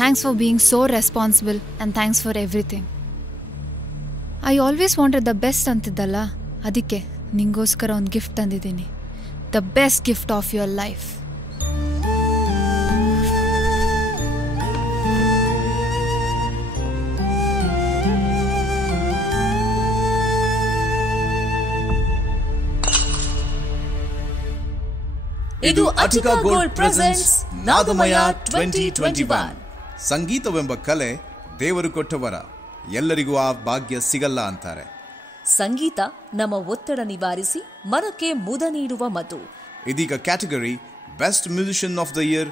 Thanks for being so responsible and thanks for everything. I always wanted the best ಅಂತಿದ್ದಲ್ಲ, ಅದಕ್ಕೆ ನಿಂಗೋಸ್ಕರ ಒಂದು gift ತಂದಿದ್ದೀನಿ. The best gift of your life. ಇದು Attica gold presents Nadamaya 2021. ಸಂಗೀತವೆಂಬ ಕಲೆ ದೇವರು ಕೊಟ್ಟ ವರ, ಎಲ್ಲರಿಗೂ ಆ ಭಾಗ್ಯ ಸಿಗಲ್ಲ ಅಂತಾರೆ. ಸಂಗೀತ ನಮ್ಮ ಒತ್ತಡ ನಿವಾರಿಸಿ ಮನಕ್ಕೆ ಮುದ ನೀಡುವ ಮದ್ದು. ಇದೀಗ category best musician of the year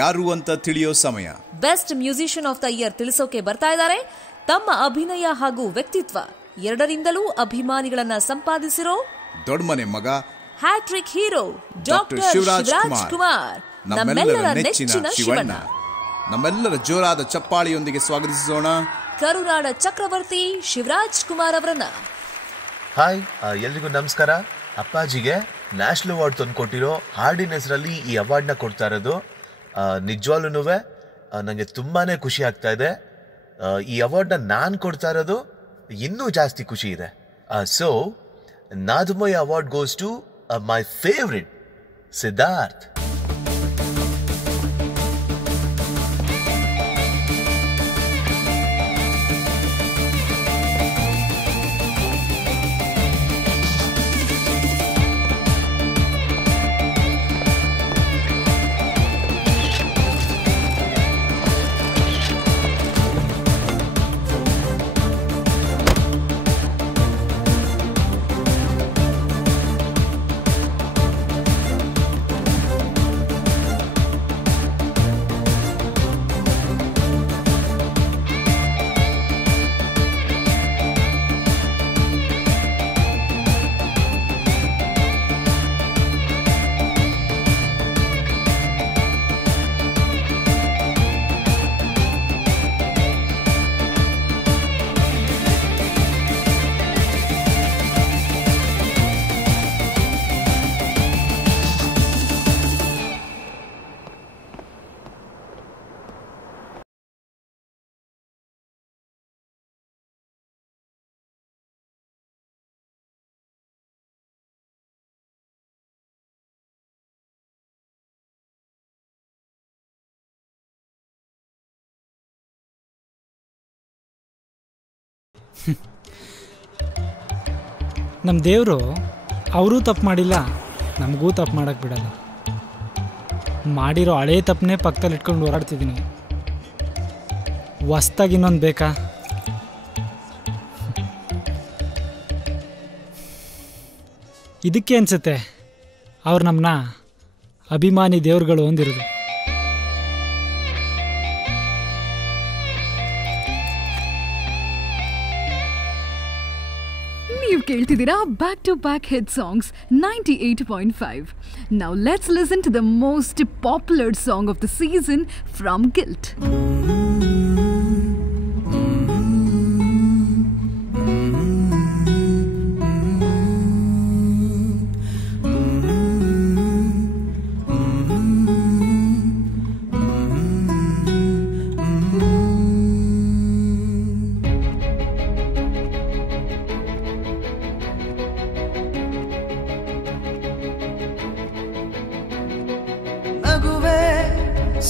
ಯಾರು ಅಂತ ತಿಳಿಯೋ ಸಮಯ. Best musician of the year ತಿಳಿಸೋಕೆ ಬರ್ತಾ ಇದ್ದಾರೆ ತಮ್ಮ ಅಭಿನಯ ಹಾಗೂ ವ್ಯಕ್ತಿತ್ವ ಎರಡರಿಂದಲೂ ಅಭಿಮಾನಿಗಳನ್ನ ಸಂಪಾದಿಸಿರೋ ದೊಡ್ಡ ಮನೆ ಮಗ, hattrick hero doctor Shivaraj Kumar, ನಮ್ಮೆಲ್ಲರ ನೆಚ್ಚಿನ ಶಿವಣ್ಣ. ನಮ್ಮೆಲ್ಲರ ಜೋರಾದ ಚಪ್ಪಾಳಿಯೊಂದಿಗೆ ಸ್ವಾಗತಿಸೋಣ ಕರುನಾಡ ಚಕ್ರವರ್ತಿ ಶಿವರಾಜ್ ಕುಮಾರ್ ಅವರನ್ನ. ಹಾಯ್, ಎಲ್ರಿಗೂ ನಮಸ್ಕಾರ. ಅಪ್ಪಾಜಿಗೆ ನ್ಯಾಷನಲ್ ಅವಾರ್ಡ್ ತಂದುಕೊಟ್ಟಿರೋ ಹಾಡಿನ ಹೆಸರಲ್ಲಿ ಈ ಅವಾರ್ಡ್ನ ಕೊಡ್ತಾ ಇರೋದು ನಿಜವಾಗ್ಲೂ ನನಗೆ ತುಂಬಾ ಖುಷಿ ಆಗ್ತಾ ಇದೆ. ಈ ಅವಾರ್ಡ್ನ ನಾನು ಕೊಡ್ತಾ ಇರೋದು ಇನ್ನೂ ಜಾಸ್ತಿ ಖುಷಿ ಇದೆ. So Nadamaya award goes to my favourite Siddharth. ನಮ್ಮ ದೇವರು ಅವರೂ ತಪ್ಪು ಮಾಡಿಲ್ಲ, ನಮಗೂ ತಪ್ಪು ಮಾಡೋಕ್ಕೆ ಬಿಡಲ್ಲ. ಮಾಡಿರೋ ಹಳೇ ತಪ್ಪನ್ನೇ ಪಕ್ಕದಲ್ಲಿ ಇಟ್ಕೊಂಡು ಓಡಾಡ್ತಿದ್ದೀನಿ. ಹೊಸ್ದಾಗಿ ಇನ್ನೊಂದು ಬೇಕಾ? ಇದಕ್ಕೆ ಅನಿಸುತ್ತೆ ಅವ್ರು ನಮ್ಮನ್ನ ಅಭಿಮಾನಿ ದೇವ್ರುಗಳು ಹೊಂದಿರೋದು. ನೀವು ಕೇಳ್ತಿದ್ದೀರಾ back to back hit songs 98.5. Now let's listen to the most popular song of the season from Guilt.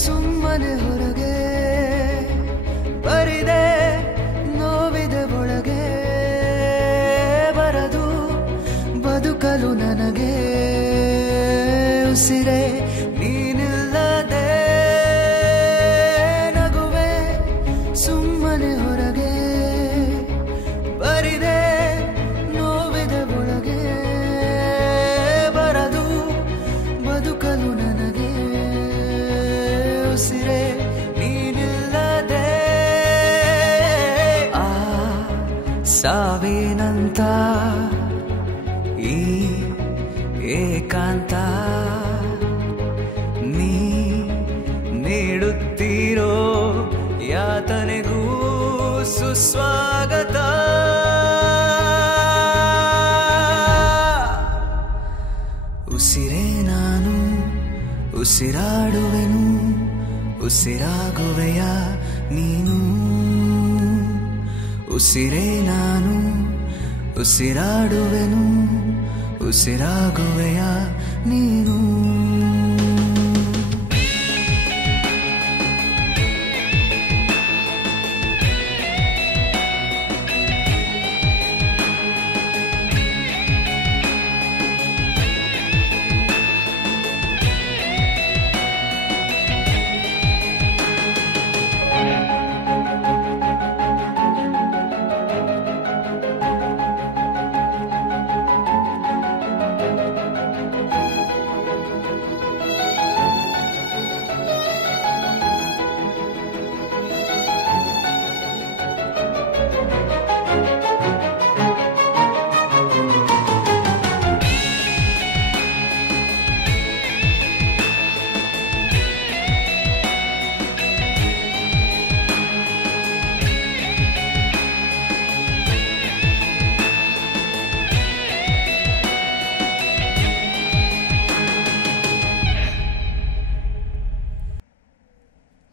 ಸುಮ್ಮನೆ ಹೊರಗೆ ಬರಿದೆ ನೋವಿದೆ ಒಳಗೆ ಬರದು ಬದುಕಲು ನನಗೆ ಉಸಿರೇ ನೀನಿಲ್ಲದೆ ನಗುವೆ ಸುಮ್ಮನೆ ಹೊರಗೆ ಬರಿದೆ ನೋವಿದೆ ಒಳಗೆ ಬರದು ಬದುಕಲು ನನಗೆ ಉಸಿರೇ ನೀನಿಲ್ಲದೆ ಆ ಸಾವಿನಂತ ಈ ಏಕಾಂತ ನೀ ನೀಡುತ್ತೀರೋ ಯಾತನೆಗೂ ಸುಸ್ವಾಗತ. ಉಸಿರೇ ನಾನು ಉಸಿರಾಡುವೆನು ಉಸಿರಾಗುವೆಯ ನೀನು ಉಸಿರೇ ನಾನು ಉಸಿರಾಡುವೆನು ಉಸಿರಾಗುವೆಯ ನೀನು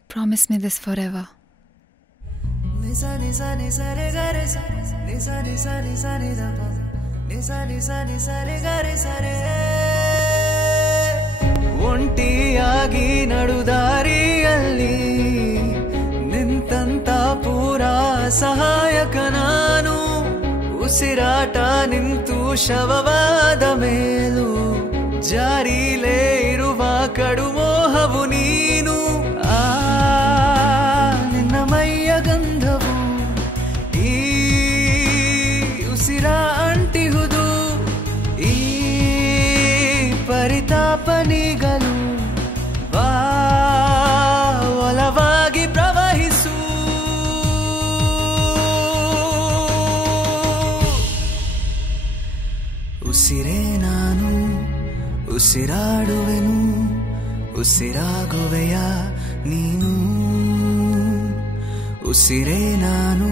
Promise me this forever. Nisa nisa nisa re ga re sa nisa nisa nisa ni da pa nisa nisa nisa re ga re sa re ಒಂಟಿಯಾಗಿ ನಡುದಾರಿಯಲ್ಲಿ ನಿಂತಂತ ಪೂರಾ ಸಹಾಯಕ ನಾನು ಉಸಿರಾಟ ನಿಂತು ಶವವಾದ ಮೇಲೂ ಜಾರಿಲೇ ಇರುವ ಕಡುಮೋಹವು ನೀನು ನಿನ್ನ ಮೈಯ ಗಂಧವು ಈ ಉಸಿರ ಅಂಟಿಹುದು ಈ ಪರಿತಾಪನಿಗಳು ಬಾ ಒಲವಾಗಿ ಪ್ರವಹಿಸು ಉಸಿರೇ ನಾನು ಉಸಿರಾಡುವೆನು ಉಸಿರಾಗುವೆಯ ನೀನು ಉಸಿರೇ ನಾನು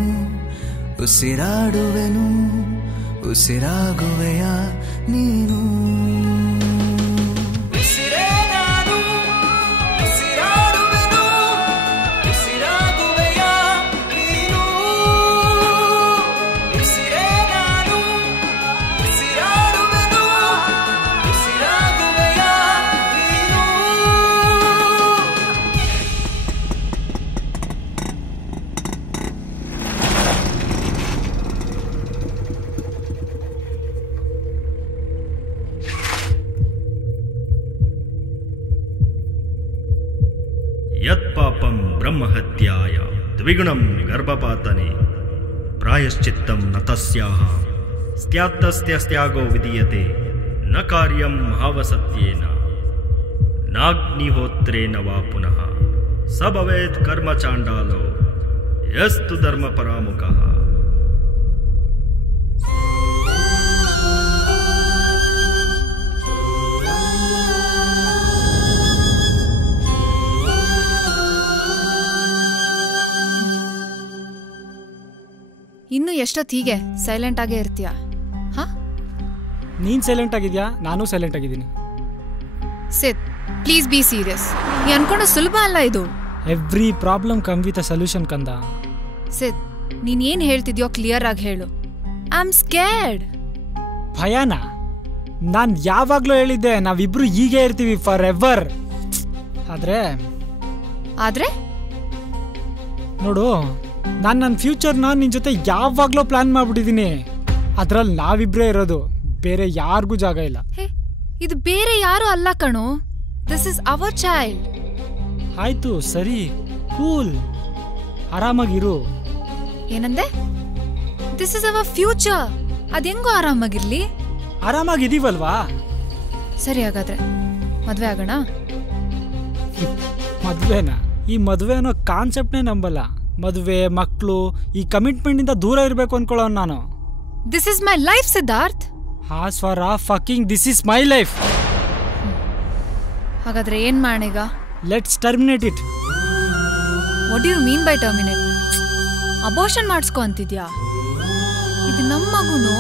ಉಸಿರಾಡುವೆನು ಉಸಿರಾಗುವೆಯ ನೀನು ಉಸಿರೇ ನಾನು ಉಸಿರಾಡುವೆನು ಉಸಿರಾಗುವೆಯ ನೀನು ಉಸಿರೇ ನಾನು ಉಸಿರಾಡುವೆನು ಉಸಿರಾಗುವೆಯ ನೀನು ಯತ್ಪಾಪಂ ಬ್ರಹ್ಮಹತ್ಯಾಯ ದ್ವಿಗುಣಂ ಗರ್ಭಪಾತನೆ ಪ್ರಾಯಶ್ಚಿತ್ತಂ ನ ತಸ್ಯಾಹ ಸ್ತ್ಯಾತ್ತಸ್ತ್ಯಸ್ತ್ಯಾಗೋ ವಿಧೀಯತೆ ನ ಕಾರ್ಯಂ ಮಹಾವಸತ್ಯೇನ ನಾಗ್ನಿಹೋತ್ರೇನ ವಾ ಪುನಃ ಸ ಭವೇತ್ ಕರ್ಮ ಚಾಂಡಾಲೋ ಯಸ್ತು ಧರ್ಮ ಪರಾಮುಖಃ. ಇನ್ನು ಎಷ್ಟೊತ್ತು ಹೀಗೆ ಸೈಲೆಂಟ್ ಆಗೇ ಇರ್ತೀಯ? ಹಾ, ನೀನು ಸೈಲೆಂಟ್ ಆಗಿದ್ಯಾ, ನಾನು ಸೈಲೆಂಟ್ ಆಗಿದ್ದೀನಿ. Sid, please be serious. ನೀ ಅನ್ಕೊಂಡು ಸುಲಭ ಅಲ್ಲ ಇದು. Every problem come with a solution ಕಂದ. ಸಿದ್, ನೀನ್ ಏನ್ ಹೇಳ್ತಿದ್ಯೋ ಕ್ಲಿಯರ್ ಆಗಿ ಹೇಳು. I am scared. ಭಯನಾ? ನಾನು ಯಾವಾಗಲೂ ಹೇಳಿದ್ದೆ ನಾವಿಬ್ರು ಹೀಗೆ ಇರ್ತೀವಿ ಫಾರ್ ಎವರ್. ಆದ್ರೆ ನೋಡು, ನಾನು ನನ್ನ ಫ್ಯೂಚರ್ನ ನಿನ್ನ ಜೊತೆ ಯಾವಾಗಲೂ ಪ್ಲಾನ್ ಮಾಡ್ಬಿಟ್ಟಿದ್ದೀನಿ. ಅದ್ರಲ್ಲಿ ನಾವಿಬ್ರೇ ಇರೋದು, ಬೇರೆ ಯಾರಿಗೂ ಜಾಗ ಇಲ್ಲ. ಹೇ, ಇದು ಬೇರೆ ಯಾರು ಅಲ್ಲ ಕಣೋ. This is our child. ಆಯ್ತು ಸರಿ, ಕೂಲ್, ಆರಾಮಾಗಿರು. ಏನಂದೆ? This is our future. ಅದೆಂಗೋ ಆರಾಮಾಗಿರ್ಲಿ. ಆರಾಮಾಗಿದೀವಲ್ವಾ? ಸರಿ, ಹಾಗಾದ್ರೆ ಮದ್ವೆ ಆಗೋಣ. ಮದ್ವೆನಾ? ಈ ಮದುವೆ ಅನ್ನೋ ಕಾನ್ಸೆಪ್ಟ್ನೇ ನಂಬಲ್ಲ. ಮದುವೆ, ಮಕ್ಕಳು, ಈ ಕಮಿಟ್ಮೆಂಟಿಂದ ದೂರ ಇರಬೇಕು ಅನ್ಕೊಳ್ಳೋ ನಾನು. This is my life Siddharth. Swara fucking this is my life. ಹಾಗಾದ್ರೆ ಏನ್ ಮಾಡೀಗ? Let's terminate it. What do you mean by terminate? Abortion ಮಾಡಿಸ್ಕೊ ಅಂತಿದ್ಯಾ? ಇದು ನಮ್ಮ ಮಗುನು.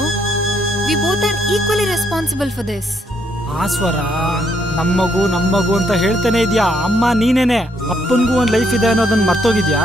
We both are equally responsible for this. Swara ನಮ್ಮ ಮಗು ಅಂತ ಹೇಳ್ತಾನೆ ಇದೆಯಾ. ಅಮ್ಮ ನೀನೇನೆ. ಅಪ್ಪನಿಗೂ ಒಂದು ಲೈಫ್ ಇದೆ ಅನ್ನೋದನ್ನ ಮರ್ತೋಗಿದ್ಯಾ?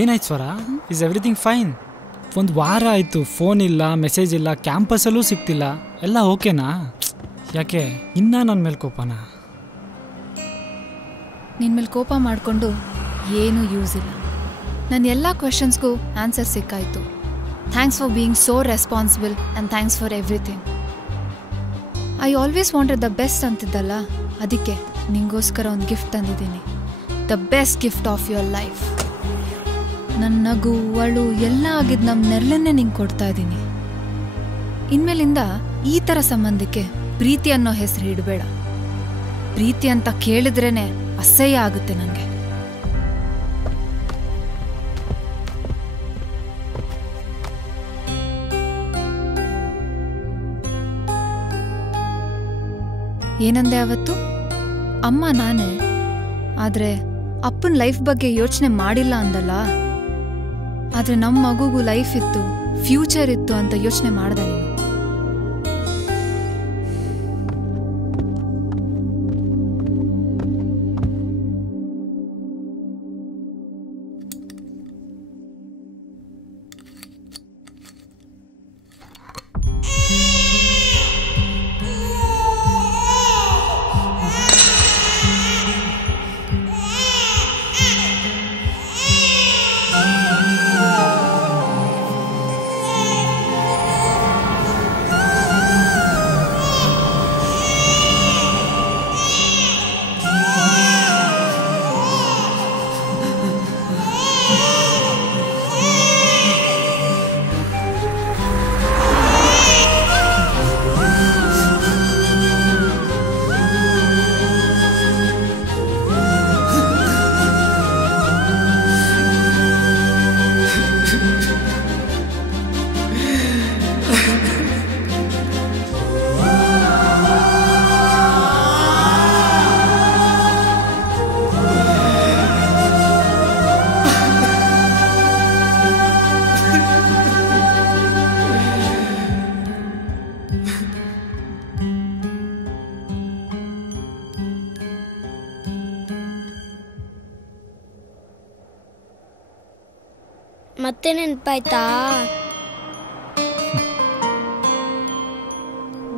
ಏನಾಯ್ತು ಸ್ವರ? Is everything fine? ಒಂದು ವಾರ ಆಯಿತು, ಫೋನ್ ಇಲ್ಲ, ಮೆಸೇಜ್ ಇಲ್ಲ, ಕ್ಯಾಂಪಸಲ್ಲೂ ಸಿಗ್ತಿಲ್ಲ. ಎಲ್ಲ ಓಕೆನಾ? ಯಾಕೆ ಇನ್ನೂ ನನ್ನ ಮೇಲೆ ಕೋಪನಾ? ನಿನ್ನ ಮೇಲೆ ಕೋಪ ಮಾಡಿಕೊಂಡು ಏನೂ ಯೂಸ್ ಇಲ್ಲ. ನನ್ನ ಎಲ್ಲ ಕ್ವೆಶನ್ಸ್ಗೂ ಆನ್ಸರ್ ಸಿಕ್ಕಾಯಿತು. Thanks for being so responsible and thanks for everything. I always wanted the best ಅಂತಿದ್ದಲ್ಲ, ಅದಕ್ಕೆ ನಿಂಗೋಸ್ಕರ ಒಂದು ಗಿಫ್ಟ್ ತಂದಿದ್ದೀನಿ. The best gift of your life. ನನ್ನ ನಗು ಅಳು ಎಲ್ಲ ಆಗಿದ್ದು ನಮ್ಮ ನೆರಳನ್ನೇ ನಿಂಗೆ ಕೊಡ್ತಾ ಇದ್ದೀನಿ. ಇನ್ಮೇಲಿಂದ ಈ ಥರ ಸಂಬಂಧಕ್ಕೆ ಪ್ರೀತಿ ಅನ್ನೋ ಹೆಸರು ಇಡಬೇಡ. ಪ್ರೀತಿ ಅಂತ ಕೇಳಿದ್ರೇನೆ ಅಸಹ್ಯ ಆಗುತ್ತೆ ನನಗೆ. ಏನಂದೆ ಅವತ್ತು? ಅಮ್ಮ ನಾನೇ, ಆದರೆ ಅಪ್ಪನ ಲೈಫ್ ಬಗ್ಗೆ ಯೋಚನೆ ಮಾಡಿಲ್ಲ ಅಂದಲ್ಲ. ಆದರೆ ನಮ್ಮ ಮಗುಗೂ ಲೈಫ್ ಇತ್ತು, ಫ್ಯೂಚರ್ ಇತ್ತು ಅಂತ ಯೋಚನೆ ಮಾಡ್ದೆ ನೀನು. ಮತ್ತೆ ನೆನಪಾಯ್ತಾ?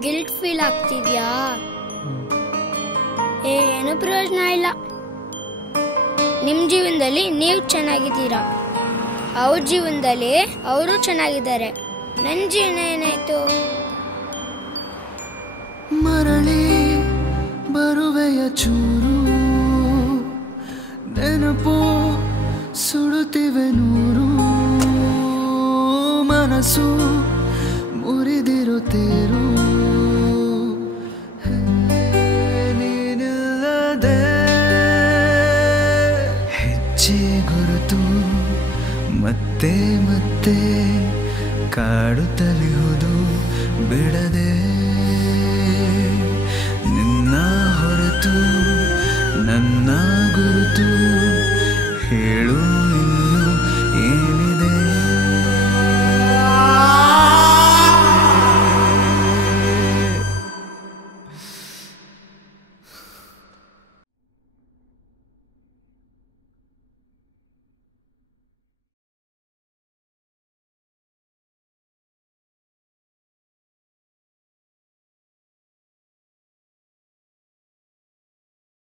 ಗಿಲ್ಟ್ ಫೀಲ್ ಆಗ್ತಿದ್ಯಾ? ಏನು ಪ್ರಯೋಜನ ಇಲ್ಲ. ನಿಮ್ಮ ಜೀವನದಲ್ಲಿ ನೀವು ಚೆನ್ನಾಗಿದ್ದೀರಾ, ಅವ್ರ ಜೀವನದಲ್ಲಿ ಅವರು ಚೆನ್ನಾಗಿದ್ದಾರೆ. ನನ್ನ ಜೀವನ ಏನಾಯ್ತು? ಮರಳಿ ಬರುವೆಯ ಚೂರು ನೆನಪು ಸುಡುತ್ತಿವೆ ನೂರು, ಮನಸ್ಸು ಮುರಿದಿರುತ್ತೀರು. ನೀನಿಲ್ಲದೆ ಹೆಜ್ಜೆ ಗುರುತು ಮತ್ತೆ ಮತ್ತೆ ಕಾಡುತ್ತಲಿಹುದು ಬಿಡದೆ. ನಿನ್ನ ಹೊರತು ನನ್ನ ಗುರುತು ಹೇಳು